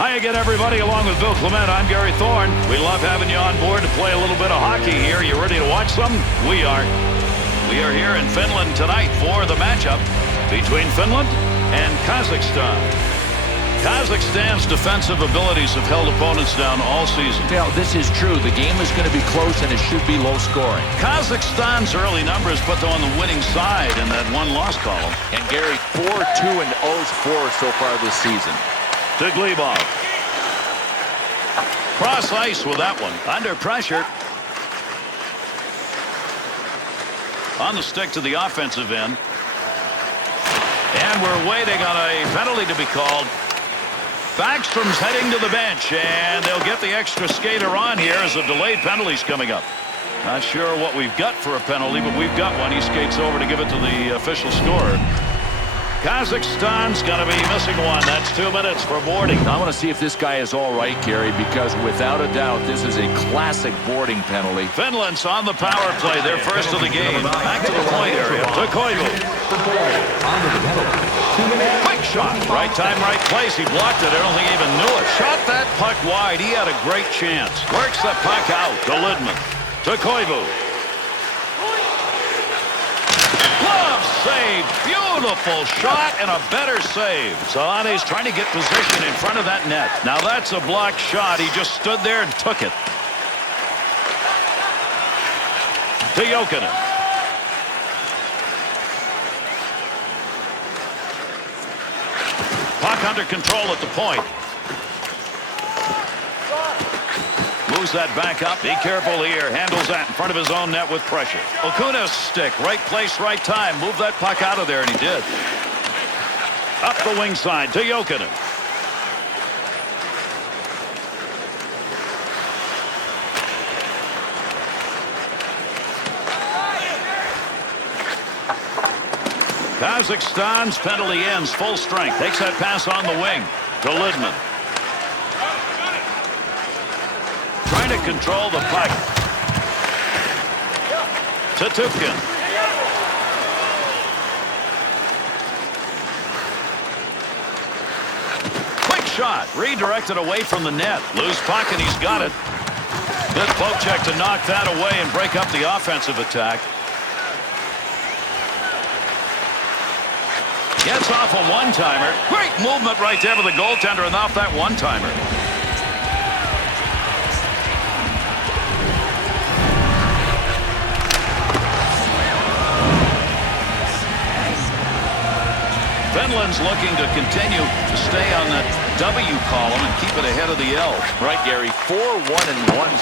Hi again, everybody. Along with Bill Clement, I'm Gary Thorne. We love having you on board to play a little bit of hockey here. You ready to watch some? We are. We are here in Finland tonight for the matchup between Finland and Kazakhstan. Kazakhstan's defensive abilities have held opponents down all season. Well, this is true. The game is going to be close, and it should be low scoring. Kazakhstan's early numbers put them on the winning side in that one-loss column. And Gary, 4-2-0 so far this season. To Glebov. Cross ice with that one. Under pressure. On the stick to the offensive end. And we're waiting on a penalty to be called. Backstrom's heading to the bench, and they'll get the extra skater on here as the delayed penalty's coming up. Not sure what we've got for a penalty, but we've got one. He skates over to give it to the official scorer. Kazakhstan's going to be missing one. That's 2 minutes for boarding. I want to see if this guy is all right, Gary, because without a doubt, this is a classic boarding penalty. Finland's on the power play. They're first of the game. Back to the point area. To Koivu. Quick shot. Right time, right place. He blocked it. I don't think he even knew it. Shot that puck wide. He had a great chance. Works the puck out to Lidman. To Koivu. Glove save. Beautiful shot and a better save. Salane's trying to get position in front of that net. Now that's a blocked shot. He just stood there and took it. To Jokinen. Puck under control at the point. Moves that back up. Be careful here. Handles that in front of his own net with pressure. Okuna's stick. Right place, right time. Move that puck out of there, and he did. Up the wing side to Jokinen. Kazakhstan's penalty ends full strength. Takes that pass on the wing to Lidman. Trying to control the puck. To Tupkin. Quick shot. Redirected away from the net. Loose puck, and he's got it. Good poke check to knock that away and break up the offensive attack. Gets off a one-timer. Great movement right there with the goaltender and off that one-timer. Finland's looking to continue to stay on that W column and keep it ahead of the L. Right, Gary. 4-1-1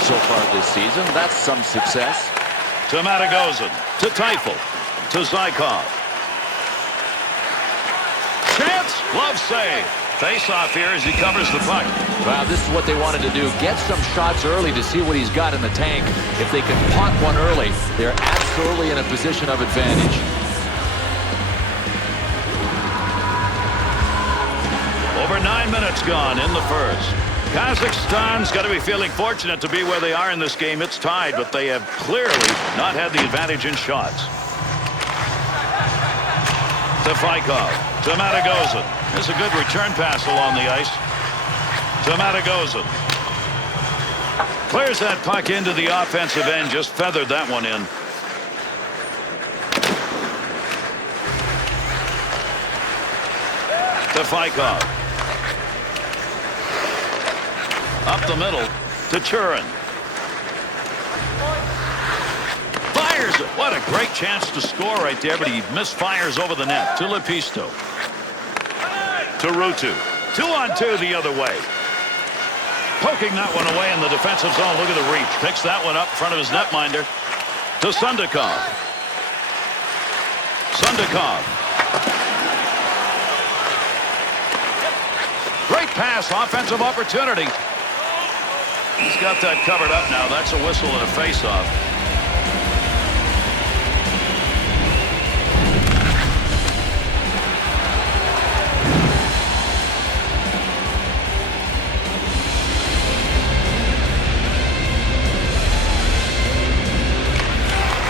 so far this season. That's some success. To Matagozin. To Teifel. To Zykov. Chance. Glove save. Face-off here as he covers the puck. Wow, this is what they wanted to do. Get some shots early to see what he's got in the tank. If they can pot one early, they're absolutely in a position of advantage. Over 9 minutes gone in the first. Kazakhstan's got to be feeling fortunate to be where they are in this game. It's tied, but they have clearly not had the advantage in shots. To Faikov. To Matagozin. There's a good return pass along the ice. To Matagozin. Clears that puck into the offensive end. Just feathered that one in. To Faikov. Up the middle to Churin. Fires it. What a great chance to score right there, but he misfires over the net. To Lepisto. To Ruutu. 2-on-2 the other way. Poking that one away in the defensive zone. Look at the reach. Picks that one up in front of his netminder. To Sundakov. Sundakov. Great pass. Offensive opportunity. He's got that covered up now. That's a whistle and a face-off.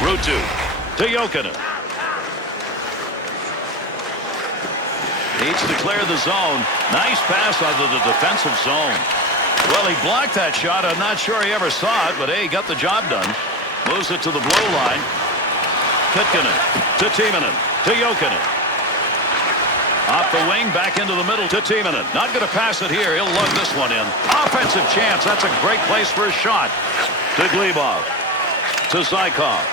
Ruutu to Jokinen. He Needs to clear the zone. Nice pass out of the defensive zone. Well, he blocked that shot. I'm not sure he ever saw it, but hey, he got the job done. Moves it to the blue line. Pitkanen to Timonen to Jokinen. Off the wing, back into the middle to Timonen. Not going to pass it here. He'll lug this one in. Offensive chance. That's a great place for a shot. To Glebov. To Zykov.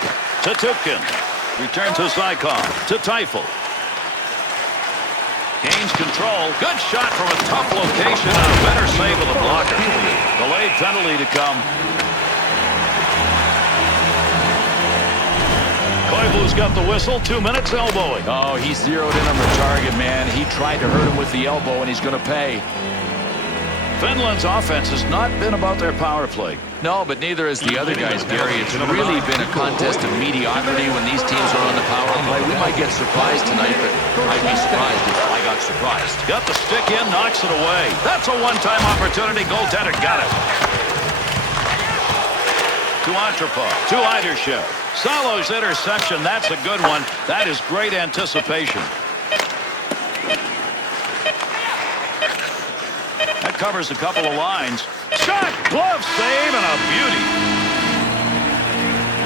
To Tupkin. Return to Zykov. To Teifel. Gains control. Good shot from a tough location and a better save with a blocker. Delayed penalty to come. Koivu's got the whistle. 2 minutes elbowing. Oh, he zeroed in on the target, man. He tried to hurt him with the elbow, and he's going to pay. Finland's offense has not been about their power play. No, but neither has the other guys, Gary. It's really been a contest of mediocrity when these teams are on the power play. We might get surprised tonight, but I'd be surprised if I got surprised. Got the stick in, knocks it away. That's a one-time opportunity. Goaltender got it. To Antropov. To Eidershev. Salo's interception. That's a good one. That is great anticipation. That covers a couple of lines. Shot, glove save, and a beauty.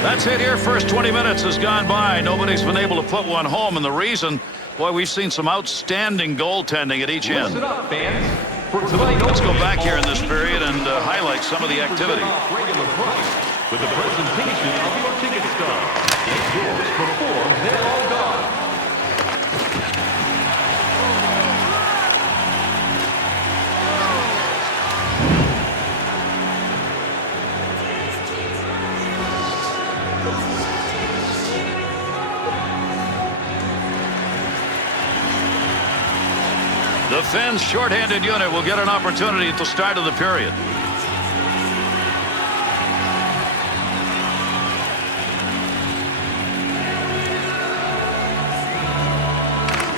That's it here. First 20 minutes has gone by. Nobody's been able to put one home, and the reason, boy, we've seen some outstanding goaltending at each end. Let's go back here in this period and highlight some of the activity. With the presentation of your ticket stub. Get yours before they're all gone. The Finns' shorthanded unit will get an opportunity at the start of the period.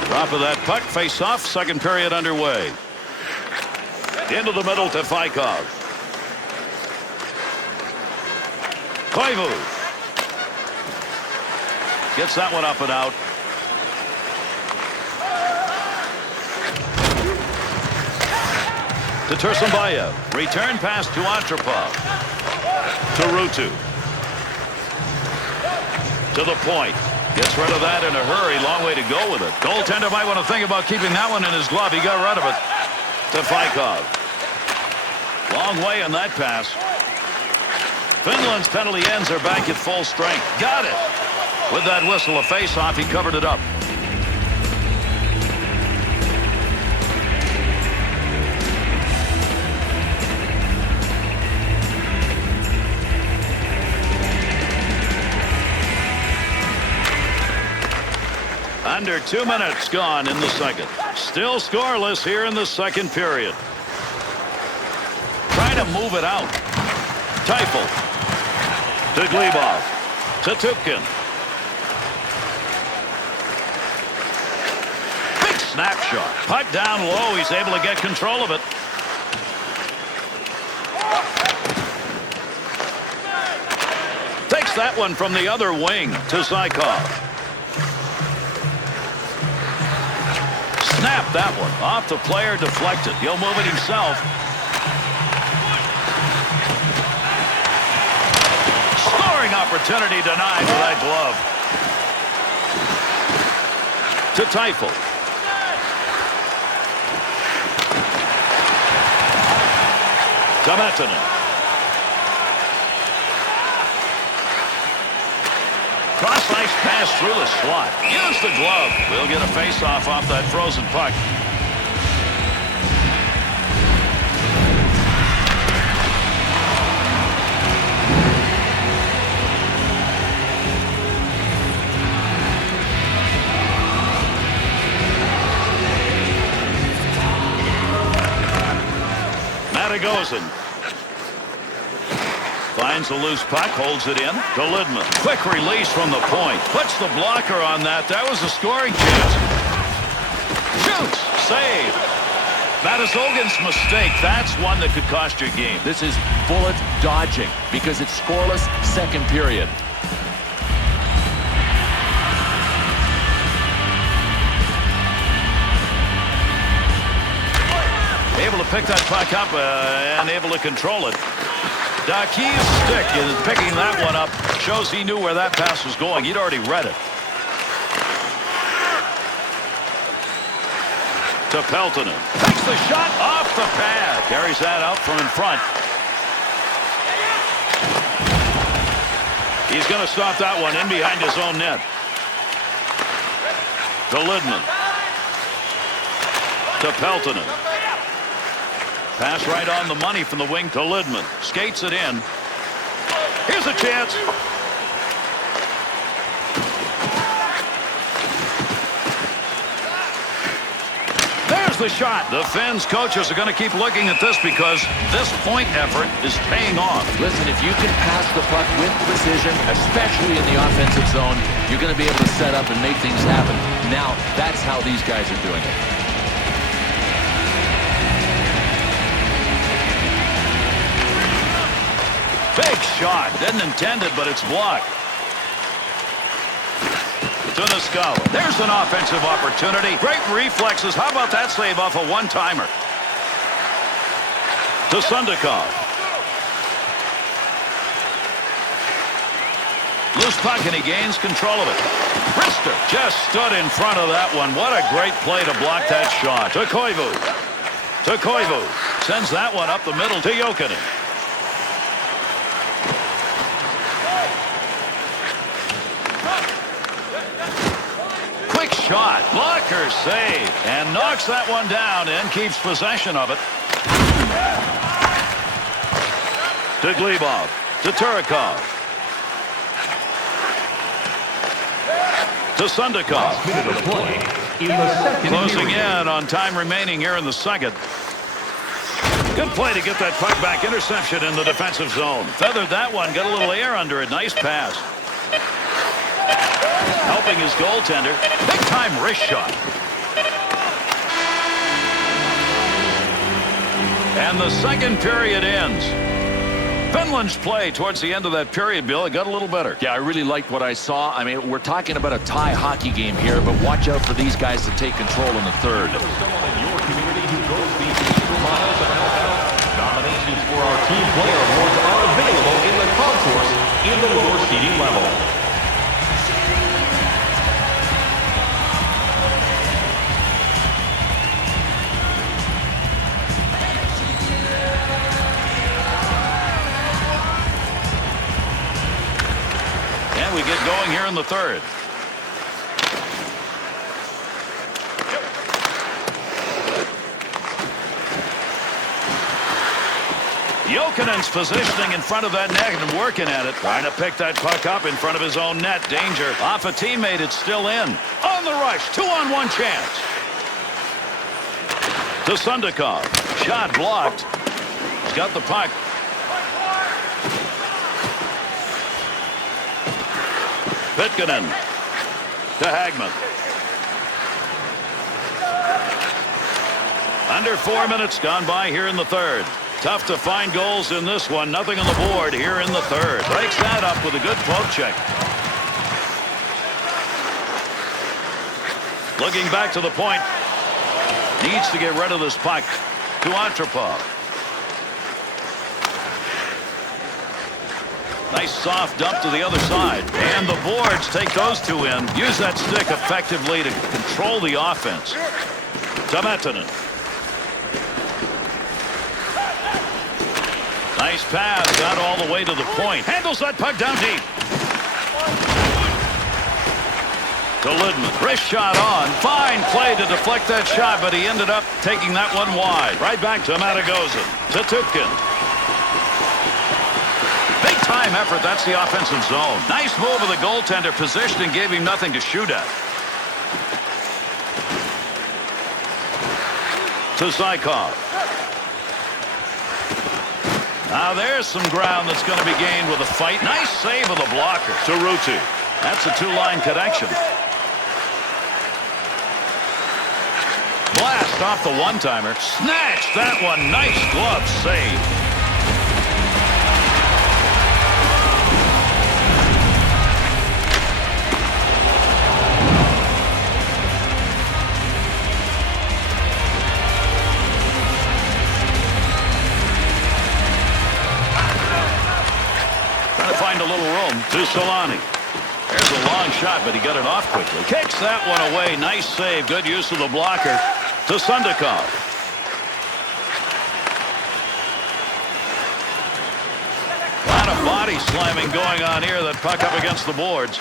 Top of that puck, face off, second period underway. Into the middle to Fykov. Koivu. Gets that one up and out. To Tursunbayev. Return pass to Antropov. To Ruutu. To the point. Gets rid of that in a hurry. Long way to go with it. Goaltender might want to think about keeping that one in his glove. He got rid of it. To Fykov. Long way on that pass. Finland's penalty ends are back at full strength. Got it. With that whistle, a face-off, he covered it up. Under 2 minutes gone in the second. Still scoreless here in the second period. Trying to move it out. Teifel. To Glebov. To Tupkin. Big snapshot. Puck down low. He's able to get control of it. Takes that one from the other wing to Zykov. Snap that one. Off the player, deflected. He'll move it himself. Scoring opportunity denied with that glove. To Teifel. To Mettinen. Cross-ice pass through the slot. Use the glove. We'll get a face-off off that frozen puck. Matagozin. Finds a loose puck, holds it in to Lidman. Quick release from the point. Puts the blocker on that. That was a scoring chance. Shoots. Save. Matasogin's mistake. That's one that could cost your game. This is bullet dodging because it's scoreless second period. pick that puck up and able to control it. Dakiv's stick is picking that one up. Shows he knew where that pass was going. He'd already read it. To Peltonen. Takes the shot off the pad. Carries that out from in front. He's going to stop that one in behind his own net. To Lidman. To Peltonen. Pass right on the money from the wing to Lidman. Skates it in. Here's a chance. There's the shot. The Finns coaches are going to keep looking at this because this point effort is paying off. Listen, if you can pass the puck with precision, especially in the offensive zone, you're going to be able to set up and make things happen. Now, that's how these guys are doing it. Big shot. Didn't intend it, but it's blocked. To Niskala. There's an offensive opportunity. Great reflexes. How about that save off a one-timer? To Sundakov. Loose puck, and he gains control of it. Brister just stood in front of that one. What a great play to block that shot. To Koivu. To Koivu. Sends that one up the middle to Jokinen. Shot. Blocker save. And knocks that one down and keeps possession of it. To Glebov. To Turikov. To Sundakov. Closing in on time remaining here in the second. Good play to get that puck back. Interception in the defensive zone. Feathered that one. Got a little air under it. Nice pass. Helping his goaltender. Big-time wrist shot. And the second period ends. Finland's play towards the end of that period, Bill, it got a little better. Yeah, I really liked what I saw. I mean, we're talking about a tie hockey game here, but watch out for these guys to take control in the third. Someone in your community who goes the extra miles to help out. Nominations for our Team Player Awards are available in the concourse in the lower seating level. We get going here in the third. Jokinen's positioning in front of that net and working at it. Trying to pick that puck up in front of his own net. Danger. Off a teammate, it's still in. On the rush. 2-on-1 chance. To Sundakov. Shot blocked. He's got the puck. Pitkanen to Hagman. Under 4 minutes gone by here in the third. Tough to find goals in this one. Nothing on the board here in the third. Breaks that up with a good poke check. Looking back to the point. Needs to get rid of this puck. To Antropov. Nice soft dump to the other side. And the boards take those two in. Use that stick effectively to control the offense. Tametinen. Nice pass. Got all the way to the point. Handles that puck down deep. To Lidman. Wrist shot on. Fine play to deflect that shot, but he ended up taking that one wide. Right back to Matagozin. To Tupkin. Time effort. That's the offensive zone. Nice move of the goaltender. Positioning gave him nothing to shoot at. To Zykov. Now there's some ground that's going to be gained with a fight. Nice save of the blocker. To Ruti. That's a two-line connection. Blast off the one-timer. Snatched that one. Nice glove save. long shot, but he got it off quickly. Kicks that one away. Nice save. Good use of the blocker to Sundakov. A lot of body slamming going on here. That puck up against the boards.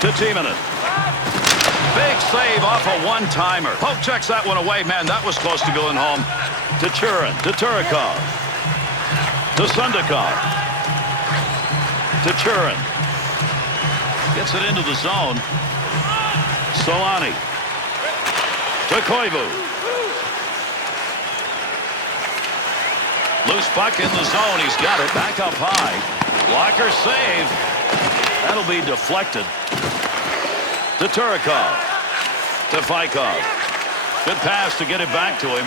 To Timonen. Big save off a one-timer. Pope checks that one away. Man, that was close to going home. To Churin. To Turikov. To Sundakov. To Churin. Gets it into the zone. Solani. To Koivu. Loose puck in the zone. He's got it back up high. Blocker save. That'll be deflected. To Turikov. To Fikov. Good pass to get it back to him.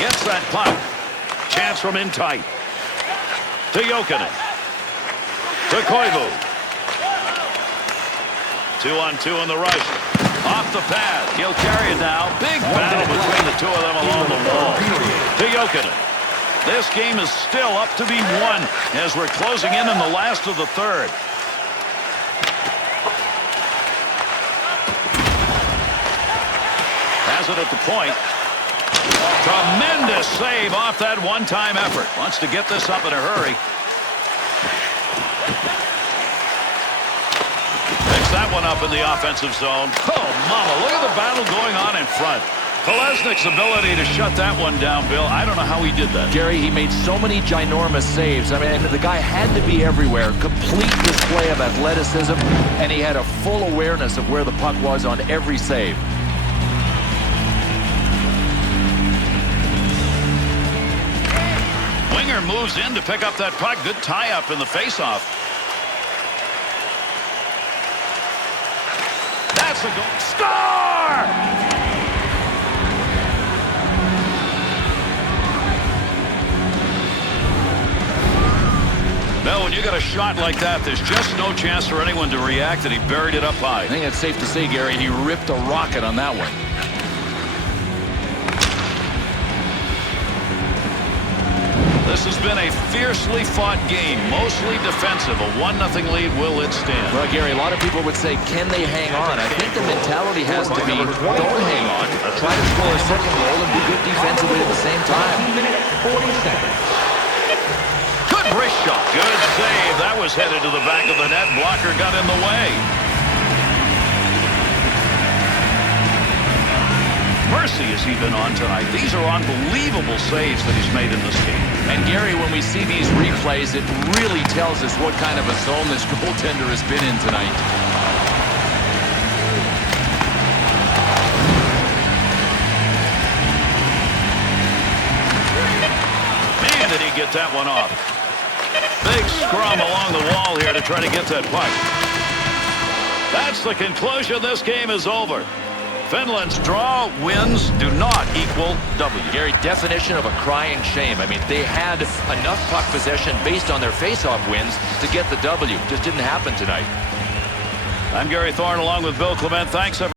Gets that puck. Chance from in tight. To Jokinen. To Koivu. 2-on-2 on the right. Off the pad. He'll carry it now. Big battle between the two of them along the wall. To Jokinen. This game is still up to be won as we're closing in the last of the third. Has it at the point. Tremendous save off that one-time effort. Wants to get this up in a hurry. Picks that one up in the offensive zone. Oh, mama, look at the battle going on in front. Kolesnik's ability to shut that one down, Bill. I don't know how he did that. Gary, he made so many ginormous saves. I mean, the guy had to be everywhere. Complete display of athleticism, and he had a full awareness of where the puck was on every save. Winger moves in to pick up that puck. Good tie-up in the face-off. That's a goal. Score! Bill, when you got a shot like that, there's just no chance for anyone to react, and he buried it up high. I think it's safe to say, Gary, he ripped a rocket on that one. This has been a fiercely fought game, mostly defensive. A 1-0 lead, will it stand? Well, Gary, a lot of people would say, can they hang on? I think the mentality has to be, don't hang on. Try to score a second goal and be good defensively at the same time. 40 seconds. Good wrist shot. Good save. That was headed to the back of the net. Blocker got in the way. Mercy has he been on tonight. These are unbelievable saves that he's made in this game. And Gary, when we see these replays, it really tells us what kind of a zone this goaltender has been in tonight. Man, did he get that one off. Big scrum along the wall here to try to get that puck. That's the conclusion. This game is over. Finland's draw wins do not equal W. Gary, definition of a crying shame. I mean, they had enough puck possession based on their face-off wins to get the W. Just didn't happen tonight. I'm Gary Thorne along with Bill Clement. Thanks, everyone.